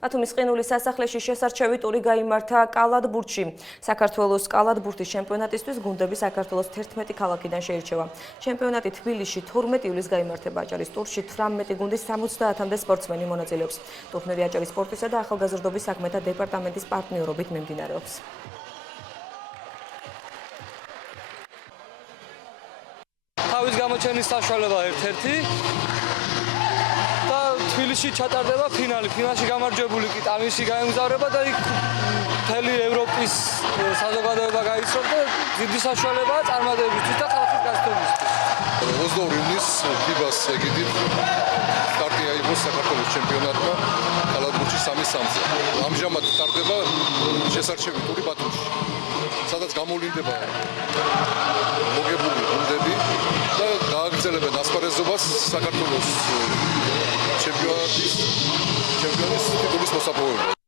ბათუმის ყინულის სასახლეში შესარჩევი ტური გაიმართა კალათბურთში. საქართველოს კალათბურთის ჩემპიონატისთვის გუნდები საქართველოს 11 ქალაქიდან შეირჩევა. ჩემპიონატი თბილისში 12 ივლისს გაიმართება. აჭარის ტურში 18 გუნდის 70-მდე სპორტსმენი მონაწილეობს. ტურნირი აჭარის სპორტისა და ახალგაზრდობის საქმეთა დეპარტამენტის პარტნიორობით მიმდინარეობს. თავის გამოჩენის საშუალება ერთ-ერთი და თბილისში ჩატარდება ფინალი. ფინალში გამარჯვებული კი ტამილში გაემგზავრება და იქ მთელი ევროპის საზოგადოება გაიცნობს და დიდი საშუალებაა წარმატებისთვის და ხალხის გასწრებისთვის. 22 ივნისს ფიბას ეგიდით სტარტი აიღო საქართველოს ჩემპიონატმა კალათბურთში 3-3-ზე. ამჟამად ტარდება შესარჩევი ტური ბათუმში, სადაც გამოვლინდება მოგებული გუნდები და გააგრძელებენ ასპარეზობას საქართველოს ჩემპიონის ტიტულის მოსაპოვებლად.